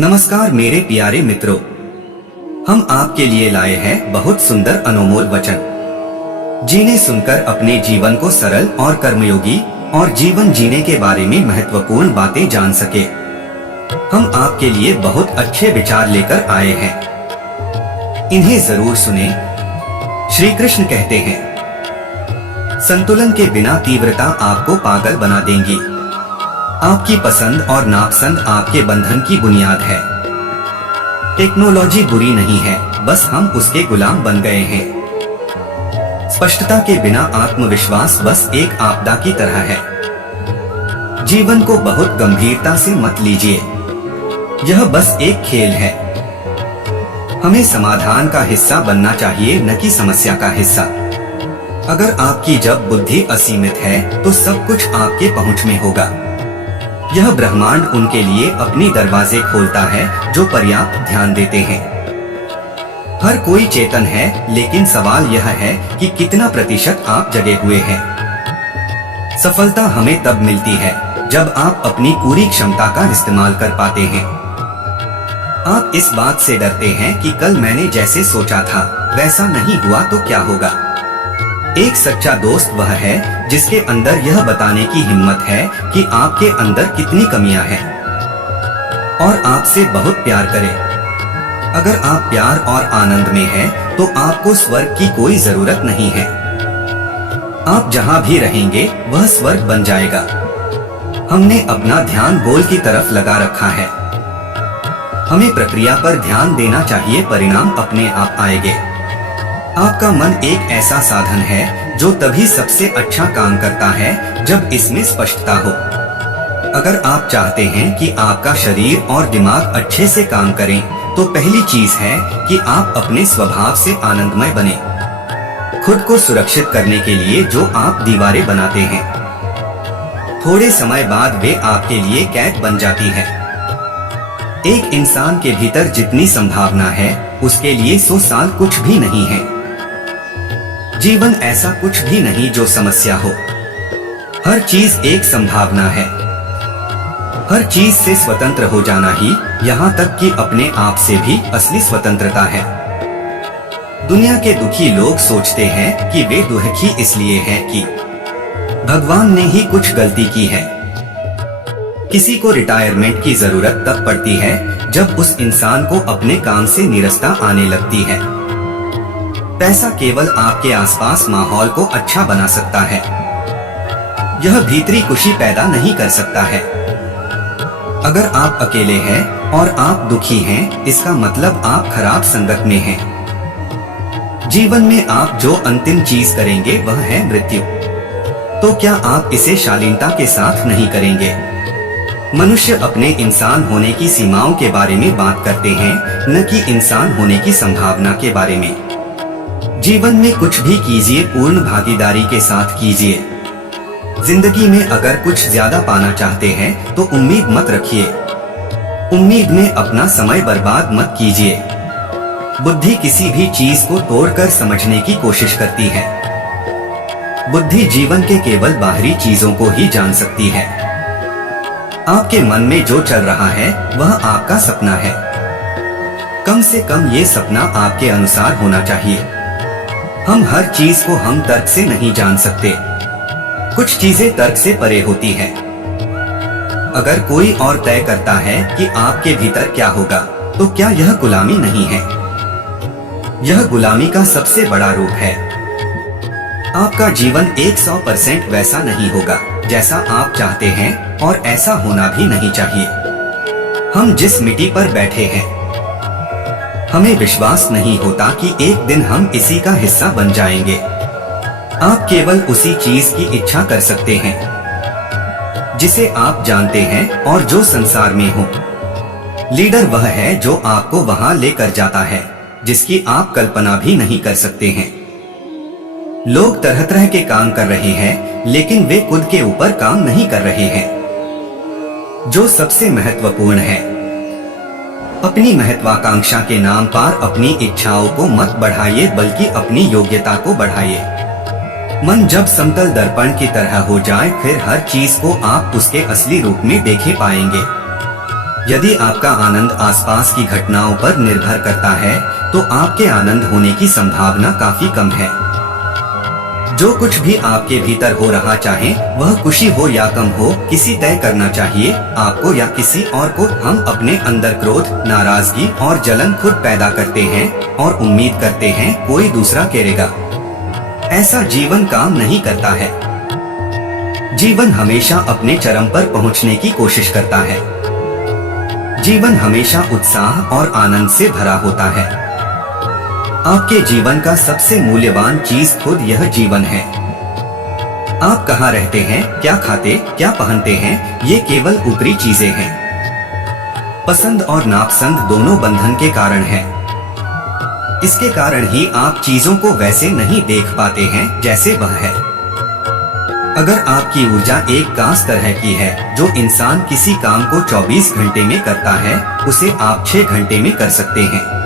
नमस्कार मेरे प्यारे मित्रों, हम आपके लिए लाए हैं बहुत सुंदर अनमोल वचन, जिन्हें सुनकर अपने जीवन को सरल और कर्मयोगी और जीवन जीने के बारे में महत्वपूर्ण बातें जान सके। हम आपके लिए बहुत अच्छे विचार लेकर आए हैं, इन्हें जरूर सुने। श्री कृष्ण कहते हैं, संतुलन के बिना तीव्रता आपको पागल बना देंगी। आपकी पसंद और नापसंद आपके बंधन की बुनियाद है। टेक्नोलॉजी बुरी नहीं है, बस हम उसके गुलाम बन गए हैं। स्पष्टता के बिना आत्मविश्वास बस एक आपदा की तरह है। जीवन को बहुत गंभीरता से मत लीजिए, यह बस एक खेल है। हमें समाधान का हिस्सा बनना चाहिए, न कि समस्या का हिस्सा। अगर आपकी जब बुद्धि असीमित है तो सब कुछ आपके पहुंच में होगा। यह ब्रह्मांड उनके लिए अपनी दरवाजे खोलता है जो पर्याप्त ध्यान देते हैं। हर कोई चेतन है, लेकिन सवाल यह है कि कितना प्रतिशत आप जगे हुए हैं। सफलता हमें तब मिलती है जब आप अपनी पूरी क्षमता का इस्तेमाल कर पाते हैं। आप इस बात से डरते हैं कि कल मैंने जैसे सोचा था वैसा नहीं हुआ तो क्या होगा। एक सच्चा दोस्त वह है जिसके अंदर यह बताने की हिम्मत है कि आपके अंदर कितनी कमियां हैं और आपसे बहुत प्यार करे। अगर आप प्यार और आनंद में हैं, तो आपको स्वर्ग की कोई जरूरत नहीं है। आप जहां भी रहेंगे वह स्वर्ग बन जाएगा। हमने अपना ध्यान गोल की तरफ लगा रखा है। हमें प्रक्रिया पर ध्यान देना चाहिए, परिणाम अपने आप आएंगे। आपका मन एक ऐसा साधन है जो तभी सबसे अच्छा काम करता है जब इसमें स्पष्टता हो। अगर आप चाहते हैं कि आपका शरीर और दिमाग अच्छे से काम करें, तो पहली चीज है कि आप अपने स्वभाव से आनंदमय बने। खुद को सुरक्षित करने के लिए जो आप दीवारें बनाते हैं, थोड़े समय बाद वे आपके लिए कैद बन जाती है। एक इंसान के भीतर जितनी संभावना है, उसके लिए 100 साल कुछ भी नहीं है। जीवन ऐसा कुछ भी नहीं जो समस्या हो। हर चीज एक संभावना है। हर चीज से स्वतंत्र हो जाना ही, यहाँ तक कि अपने आप से भी असली स्वतंत्रता है। दुनिया के दुखी लोग सोचते हैं कि वे दुखी इसलिए हैं कि भगवान ने ही कुछ गलती की है। किसी को रिटायरमेंट की जरूरत तब पड़ती है जब उस इंसान को अपने काम से निरस्ता आने लगती है। पैसा केवल आपके आसपास माहौल को अच्छा बना सकता है, यह भीतरी खुशी पैदा नहीं कर सकता है। अगर आप अकेले हैं और आप दुखी हैं, इसका मतलब आप खराब संगत में हैं। जीवन में आप जो अंतिम चीज करेंगे वह है मृत्यु। तो क्या आप इसे शालीनता के साथ नहीं करेंगे? मनुष्य अपने इंसान होने की सीमाओं के बारे में बात करते हैं, न कि इंसान होने की संभावना के बारे में। जीवन में कुछ भी कीजिए, पूर्ण भागीदारी के साथ कीजिए। जिंदगी में अगर कुछ ज्यादा पाना चाहते हैं तो उम्मीद मत रखिए। उम्मीद में अपना समय बर्बाद मत कीजिए। बुद्धि किसी भी चीज को तोड़कर समझने की कोशिश करती है। बुद्धि जीवन के केवल बाहरी चीजों को ही जान सकती है। आपके मन में जो चल रहा है वह आपका सपना है। कम से कम ये सपना आपके अनुसार होना चाहिए। हम हर चीज को हम तर्क से नहीं जान सकते। कुछ चीजें तर्क से परे होती है। अगर कोई और तय करता है कि आपके भीतर क्या होगा, तो क्या यह गुलामी नहीं है? यह गुलामी का सबसे बड़ा रूप है। आपका जीवन 100% वैसा नहीं होगा जैसा आप चाहते हैं, और ऐसा होना भी नहीं चाहिए। हम जिस मिट्टी पर बैठे हैं, हमें विश्वास नहीं होता कि एक दिन हम इसी का हिस्सा बन जाएंगे। आप केवल उसी चीज की इच्छा कर सकते हैं जिसे आप जानते हैं और जो संसार में हो। लीडर वह है जो आपको वहां लेकर जाता है जिसकी आप कल्पना भी नहीं कर सकते हैं। लोग तरह तरह के काम कर रहे हैं, लेकिन वे खुद के ऊपर काम नहीं कर रहे हैं। जो सबसे महत्वपूर्ण है, अपनी महत्वाकांक्षा के नाम पर अपनी इच्छाओं को मत बढ़ाइए, बल्कि अपनी योग्यता को बढ़ाइए। मन जब समतल दर्पण की तरह हो जाए, फिर हर चीज को आप उसके असली रूप में देखे पाएंगे। यदि आपका आनंद आसपास की घटनाओं पर निर्भर करता है, तो आपके आनंद होने की संभावना काफी कम है। जो कुछ भी आपके भीतर हो रहा, चाहे वह खुशी हो या गम हो, किसी तय करना चाहिए, आपको या किसी और को। हम अपने अंदर क्रोध, नाराजगी और जलन खुद पैदा करते हैं और उम्मीद करते हैं कोई दूसरा करेगा। ऐसा जीवन काम नहीं करता है। जीवन हमेशा अपने चरम पर पहुंचने की कोशिश करता है। जीवन हमेशा उत्साह और आनंद से भरा होता है। आपके जीवन का सबसे मूल्यवान चीज खुद यह जीवन है। आप कहाँ रहते हैं, क्या खाते, क्या पहनते हैं, ये केवल ऊपरी चीजें हैं। पसंद और नापसंद दोनों बंधन के कारण हैं। इसके कारण ही आप चीजों को वैसे नहीं देख पाते हैं जैसे वह है। अगर आपकी ऊर्जा एक खास तरह की है, जो इंसान किसी काम को 24 घंटे में करता है, उसे आप 6 घंटे में कर सकते हैं।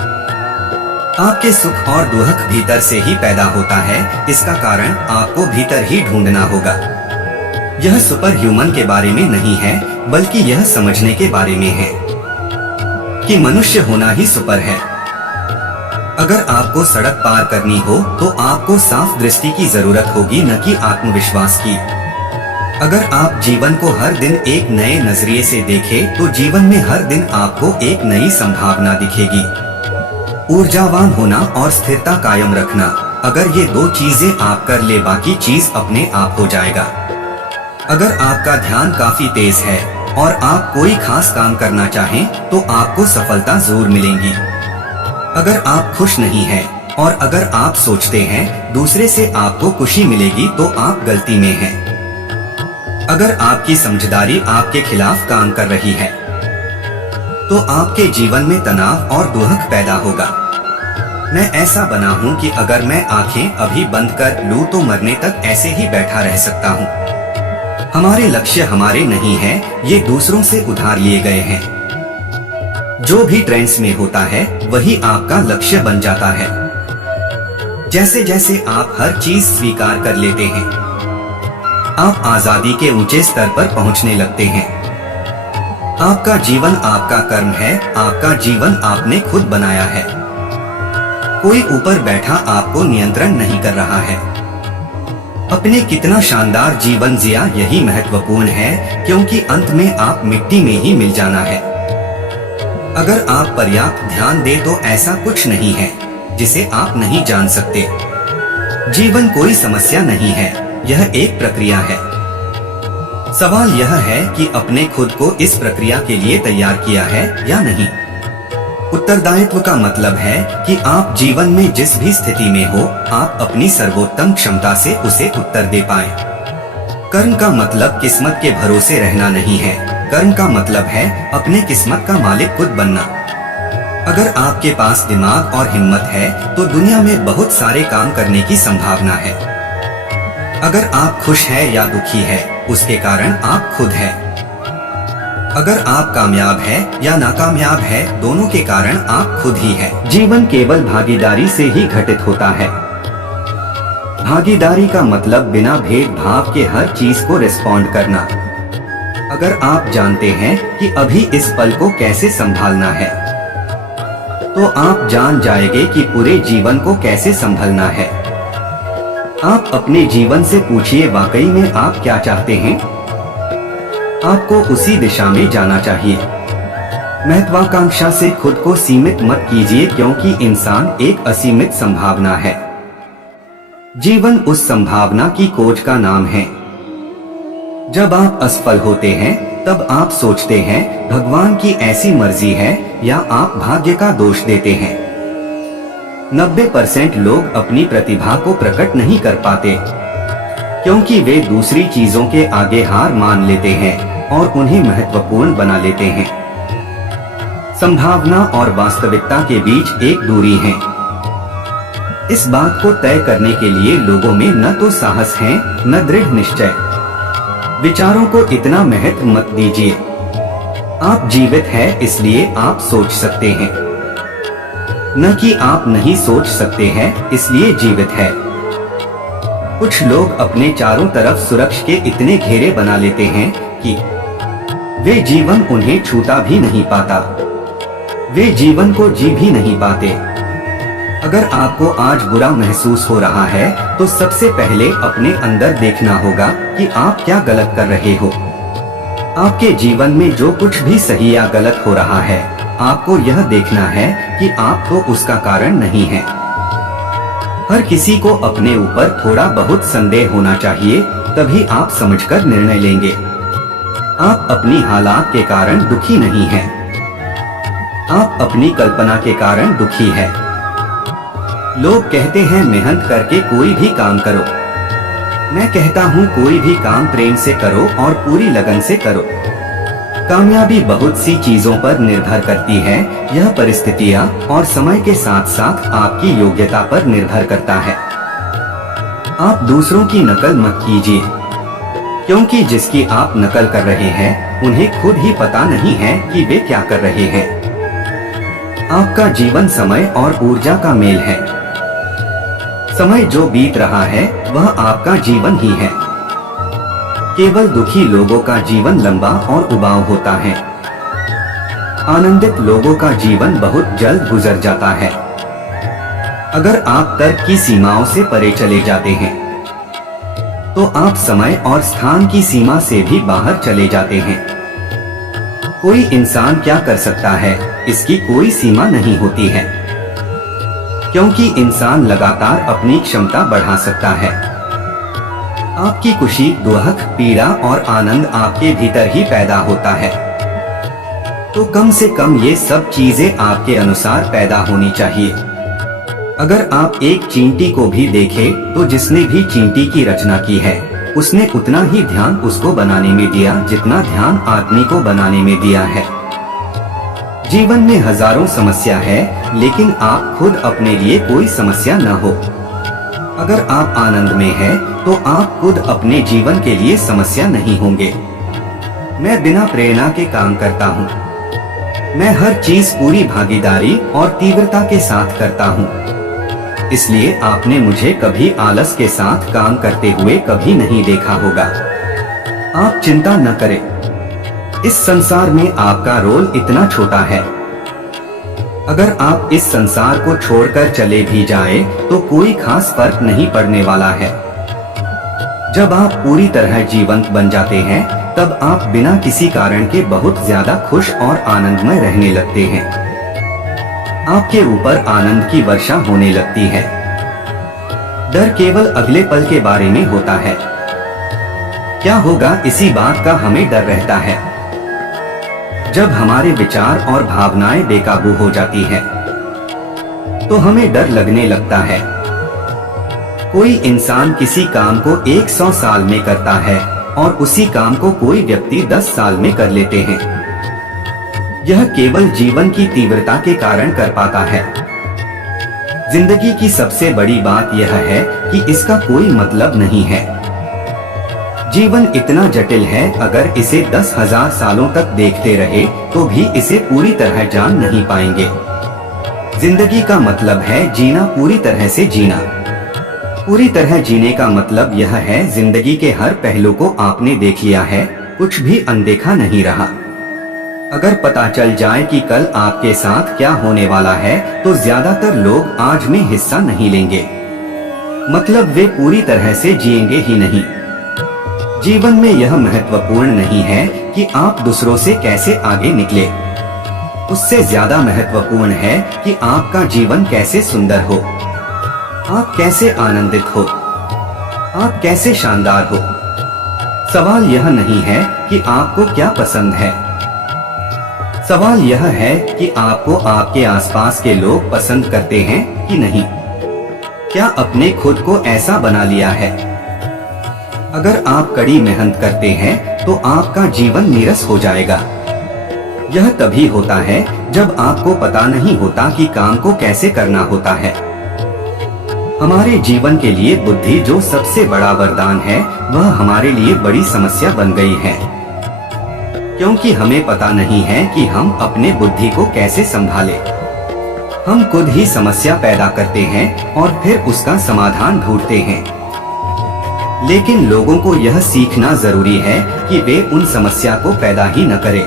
आपके सुख और दुख भीतर से ही पैदा होता है। इसका कारण आपको भीतर ही ढूंढना होगा। यह सुपर ह्यूमन के बारे में नहीं है, बल्कि यह समझने के बारे में है कि मनुष्य होना ही सुपर है। अगर आपको सड़क पार करनी हो, तो आपको साफ दृष्टि की जरूरत होगी, न कि आत्मविश्वास की। अगर आप जीवन को हर दिन एक नए नजरिए से देखें, तो जीवन में हर दिन आपको एक नई संभावना दिखेगी। ऊर्जावान होना और स्थिरता कायम रखना, अगर ये दो चीजें आप कर ले, बाकी चीज अपने आप हो जाएगा। अगर आपका ध्यान काफी तेज है और आप कोई खास काम करना चाहें, तो आपको सफलता जरूर मिलेगी। अगर आप खुश नहीं हैं और अगर आप सोचते हैं दूसरे से आपको खुशी मिलेगी, तो आप गलती में हैं। अगर आपकी समझदारी आपके खिलाफ काम कर रही है, तो आपके जीवन में तनाव और दुख पैदा होगा। मैं ऐसा बना हूँ कि अगर मैं आंखें अभी बंद कर लूँ, तो मरने तक ऐसे ही बैठा रह सकता हूँ। हमारे लक्ष्य हमारे नहीं हैं, ये दूसरों से उधार लिए गए हैं। जो भी ट्रेंड्स में होता है, वही आपका लक्ष्य बन जाता है। जैसे जैसे आप हर चीज स्वीकार कर लेते हैं, आप आजादी के ऊंचे स्तर पर पहुंचने लगते हैं। आपका जीवन आपका कर्म है, आपका जीवन आपने खुद बनाया है। कोई ऊपर बैठा आपको नियंत्रण नहीं कर रहा है। अपने कितना शानदार जीवन जिया, यही महत्वपूर्ण है, क्योंकि अंत में आप मिट्टी में ही मिल जाना है। अगर आप पर्याप्त ध्यान दें, तो ऐसा कुछ नहीं है जिसे आप नहीं जान सकते। जीवन कोई समस्या नहीं है, यह एक प्रक्रिया है। सवाल यह है कि अपने खुद को इस प्रक्रिया के लिए तैयार किया है या नहीं। उत्तरदायित्व का मतलब है कि आप जीवन में जिस भी स्थिति में हो, आप अपनी सर्वोत्तम क्षमता से उसे उत्तर दे पाएं। कर्म का मतलब किस्मत के भरोसे रहना नहीं है। कर्म का मतलब है अपने किस्मत का मालिक खुद बनना। अगर आपके पास दिमाग और हिम्मत है, तो दुनिया में बहुत सारे काम करने की संभावना है। अगर आप खुश हैं या दुखी है, उसके कारण आप खुद हैं। अगर आप कामयाब हैं या नाकामयाब हैं, दोनों के कारण आप खुद ही हैं। जीवन केवल भागीदारी से ही घटित होता है। भागीदारी का मतलब बिना भेदभाव के हर चीज को रिस्पॉन्ड करना। अगर आप जानते हैं कि अभी इस पल को कैसे संभालना है, तो आप जान जाएंगे कि पूरे जीवन को कैसे संभालना है। आप अपने जीवन से पूछिए, वाकई में आप क्या चाहते हैं? आपको उसी दिशा में जाना चाहिए। महत्वाकांक्षा से खुद को सीमित मत कीजिए, क्योंकि इंसान एक असीमित संभावना है। जीवन उस संभावना की खोज का नाम है। जब आप असफल होते हैं, तब आप सोचते हैं भगवान की ऐसी मर्जी है, या आप भाग्य का दोष देते हैं। 90% लोग अपनी प्रतिभा को प्रकट नहीं कर पाते, क्योंकि वे दूसरी चीजों के आगे हार मान लेते हैं और उन्हें महत्वपूर्ण बना लेते हैं। संभावना और वास्तविकता के बीच एक दूरी है। इस बात को तय करने के लिए लोगों में न तो साहस है, न दृढ़ निश्चय। विचारों को इतना महत्व मत दीजिए। आप जीवित हैं, इसलिए आप सोच सकते हैं, न कि आप नहीं सोच सकते हैं इसलिए जीवित है। कुछ लोग अपने चारों तरफ सुरक्षा के इतने घेरे बना लेते हैं कि वे जीवन उन्हें छूता भी नहीं पाता, वे जीवन को जी भी नहीं पाते। अगर आपको आज बुरा महसूस हो रहा है तो सबसे पहले अपने अंदर देखना होगा कि आप क्या गलत कर रहे हो। आपके जीवन में जो कुछ भी सही या गलत हो रहा है, आपको यह देखना है कि आप तो उसका कारण नहीं है। हर किसी को अपने ऊपर थोड़ा बहुत संदेह होना चाहिए, तभी आप समझकर निर्णय लेंगे। आप अपनी हालात के कारण दुखी नहीं हैं, आप अपनी कल्पना के कारण दुखी हैं। लोग कहते हैं मेहनत करके कोई भी काम करो। मैं कहता हूँ कोई भी काम प्रेम से करो और पूरी लगन से करो। कामयाबी बहुत सी चीजों पर निर्भर करती है, यह परिस्थितियाँ और समय के साथ साथ आपकी योग्यता पर निर्भर करता है। आप दूसरों की नकल मत कीजिए, क्योंकि जिसकी आप नकल कर रहे हैं उन्हें खुद ही पता नहीं है कि वे क्या कर रहे हैं। आपका जीवन समय और ऊर्जा का मेल है। समय जो बीत रहा है वह आपका जीवन ही है। केवल दुखी लोगों का जीवन लंबा और उबाऊ होता है। आनंदित लोगों का जीवन बहुत जल्द गुजर जाता है। अगर आप तर्क की सीमाओं से परे चले जाते हैं तो आप समय और स्थान की सीमा से भी बाहर चले जाते हैं। कोई इंसान क्या कर सकता है, इसकी कोई सीमा नहीं होती है, क्योंकि इंसान लगातार अपनी क्षमता बढ़ा सकता है। आपकी खुशी, दुख, पीड़ा और आनंद आपके भीतर ही पैदा होता है। तो कम से कम ये सब चीजें आपके अनुसार पैदा होनी चाहिए। अगर आप एक चींटी को भी देखें तो जिसने भी चींटी की रचना की है उसने उतना ही ध्यान उसको बनाने में दिया जितना ध्यान आदमी को बनाने में दिया है। जीवन में हजारों समस्या है, लेकिन आप खुद अपने लिए कोई समस्या न हो। अगर आप आनंद में हैं, तो आप खुद अपने जीवन के लिए समस्या नहीं होंगे। मैं बिना प्रेरणा के काम करता हूँ। मैं हर चीज पूरी भागीदारी और तीव्रता के साथ करता हूँ। इसलिए आपने मुझे कभी आलस के साथ काम करते हुए कभी नहीं देखा होगा। आप चिंता न करें, इस संसार में आपका रोल इतना छोटा है। अगर आप इस संसार को छोड़कर चले भी जाएं, तो कोई खास फर्क नहीं पड़ने वाला है। जब आप पूरी तरह जीवंत बन जाते हैं, तब आप बिना किसी कारण के बहुत ज्यादा खुश और आनंदमय रहने लगते हैं। आपके ऊपर आनंद की वर्षा होने लगती है। डर केवल अगले पल के बारे में होता है। क्या होगा इसी बात का हमें डर रहता है। जब हमारे विचार और भावनाएं बेकाबू हो जाती हैं, तो हमें डर लगने लगता है। कोई इंसान किसी काम को 100 साल में करता है और उसी काम को कोई व्यक्ति 10 साल में कर लेते हैं। यह केवल जीवन की तीव्रता के कारण कर पाता है। जिंदगी की सबसे बड़ी बात यह है कि इसका कोई मतलब नहीं है। जीवन इतना जटिल है, अगर इसे 10,000 सालों तक देखते रहे तो भी इसे पूरी तरह जान नहीं पाएंगे। जिंदगी का मतलब है जीना, पूरी तरह से जीना। पूरी तरह जीने का मतलब यह है जिंदगी के हर पहलू को आपने देख लिया है, कुछ भी अनदेखा नहीं रहा। अगर पता चल जाए कि कल आपके साथ क्या होने वाला है, तो ज्यादातर लोग आज में हिस्सा नहीं लेंगे। मतलब वे पूरी तरह से जिएंगे ही नहीं। जीवन में यह महत्वपूर्ण नहीं है कि आप दूसरों से कैसे आगे निकले। उससे ज्यादा महत्वपूर्ण है कि आपका जीवन कैसे सुंदर हो, आप कैसे आनंदित हो, आप कैसे शानदार हो। सवाल यह नहीं है कि आपको क्या पसंद है। सवाल यह है कि आपको आपके आसपास के लोग पसंद करते हैं कि नहीं। क्या अपने खुद को ऐसा बना लिया है। अगर आप कड़ी मेहनत करते हैं तो आपका जीवन नीरस हो जाएगा। यह तभी होता है जब आपको पता नहीं होता कि काम को कैसे करना होता है। हमारे जीवन के लिए बुद्धि, जो सबसे बड़ा वरदान है, वह हमारे लिए बड़ी समस्या बन गई है, क्योंकि हमें पता नहीं है कि हम अपने बुद्धि को कैसे संभालें। हम खुद ही समस्या पैदा करते हैं और फिर उसका समाधान ढूंढते हैं। लेकिन लोगों को यह सीखना जरूरी है कि वे उन समस्या को पैदा ही न करें।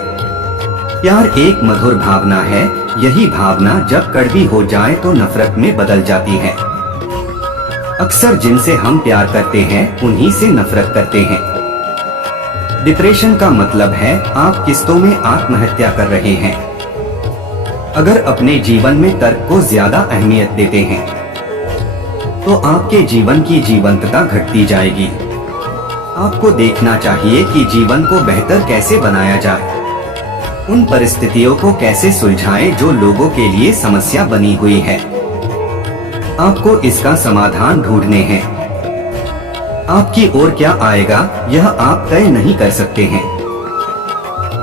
प्यार एक मधुर भावना है, यही भावना जब कड़वी हो जाए तो नफरत में बदल जाती है। अक्सर जिनसे हम प्यार करते हैं उन्हीं से नफरत करते हैं। डिप्रेशन का मतलब है आप किस्तों में आत्महत्या कर रहे हैं। अगर अपने जीवन में तर्क को ज्यादा अहमियत देते हैं तो आपके जीवन की जीवंतता घटती जाएगी। आपको देखना चाहिए कि जीवन को बेहतर कैसे बनाया जाए, उन परिस्थितियों को कैसे सुलझाएं जो लोगों के लिए समस्या बनी हुई है। आपको इसका समाधान ढूंढने हैं। आपकी ओर क्या आएगा यह आप तय नहीं कर सकते हैं,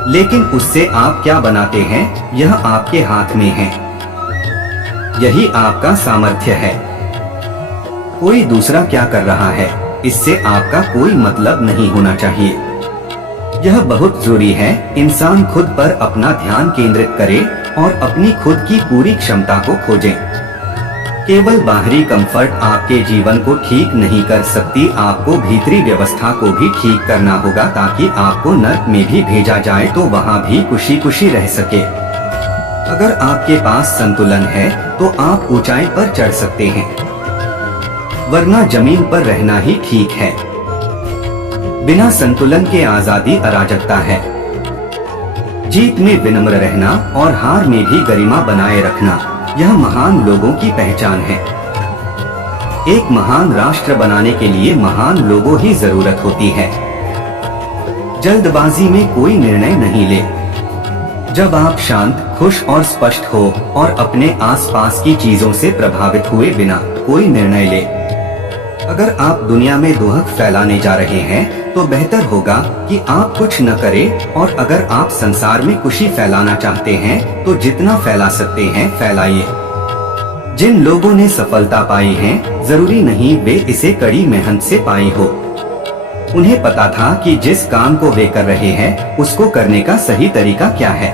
लेकिन उससे आप क्या बनाते हैं यह आपके हाथ में है। यही आपका सामर्थ्य है। कोई दूसरा क्या कर रहा है इससे आपका कोई मतलब नहीं होना चाहिए। यह बहुत जरूरी है इंसान खुद पर अपना ध्यान केंद्रित करे और अपनी खुद की पूरी क्षमता को खोजे। केवल बाहरी कंफर्ट आपके जीवन को ठीक नहीं कर सकती, आपको भीतरी व्यवस्था को भी ठीक करना होगा ताकि आपको नर्क में भी भेजा जाए तो वहाँ भी खुशी खुशी रह सके। अगर आपके पास संतुलन है तो आप ऊंचाई पर चढ़ सकते हैं, वरना जमीन पर रहना ही ठीक है। बिना संतुलन के आजादी अराजकता है। जीत में विनम्र रहना और हार में भी गरिमा बनाए रखना, यह महान लोगों की पहचान है। एक महान राष्ट्र बनाने के लिए महान लोगों ही जरूरत होती है। जल्दबाजी में कोई निर्णय नहीं ले। जब आप शांत, खुश और स्पष्ट हो और अपने आसपास की चीजों से प्रभावित हुए बिना कोई निर्णय ले। अगर आप दुनिया में दुहक फैलाने जा रहे हैं तो बेहतर होगा कि आप कुछ न करें, और अगर आप संसार में खुशी फैलाना चाहते हैं तो जितना फैला सकते हैं फैलाइए। जिन लोगों ने सफलता पाई है जरूरी नहीं वे इसे कड़ी मेहनत से पाई हो। उन्हें पता था कि जिस काम को वे कर रहे हैं उसको करने का सही तरीका क्या है।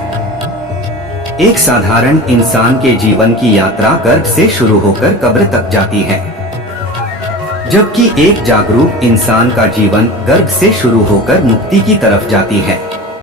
एक साधारण इंसान के जीवन की यात्रा गर्भ से शुरू होकर कब्र तक जाती है, जबकि एक जागरूक इंसान का जीवन गर्भ से शुरू होकर मुक्ति की तरफ जाती है।